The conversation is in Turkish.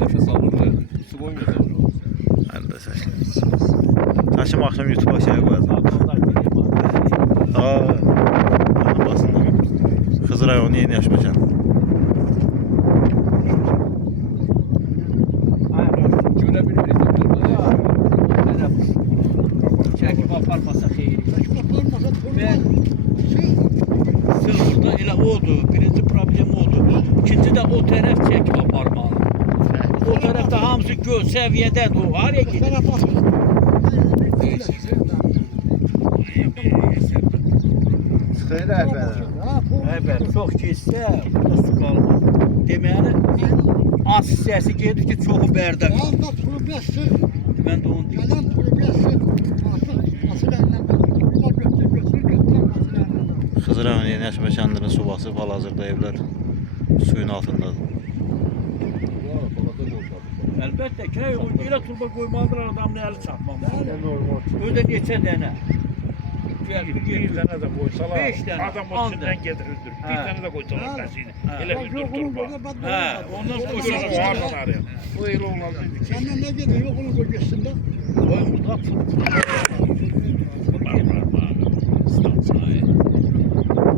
Nefes alır. Su koymuyor. Hadi de sen. Taşım akşam YouTube'a şey koyacağım. Aa. Basında. Kızılay onu yeni yaşmayacan. Çekip aparmasa xeyir. Ben Sığırda elə odur. Birinci problem odur. İkinci də o tərəf çəkib aparmalı. O tərəfdə hamısı göz səviyyədədir. O haraya gedir? Sıkıyla efendim. Evet, çox keçsə burada su qalmaz. Deməli, az hissəsi gedir ki, çoxu bərdə qalır. Mən də onu deyim. Xızıray onu yeni yaşmayanların su basıb hal-hazırda evlər suyun altındadır. Əlbəttə ki, elə turba qoymalıdır adamın əli çatmamalı. Ödə neçə dənə? Bir tane de koysalar, 5 dənə. adam o içinden getirirdir. Bir tane de koysalar besini. Hele bir durturma. Hə, ondan sonra Koysalar vardan araya. O el olmazdı. Senden ne geliyor onun bölgesinde? koyun burada fırfır.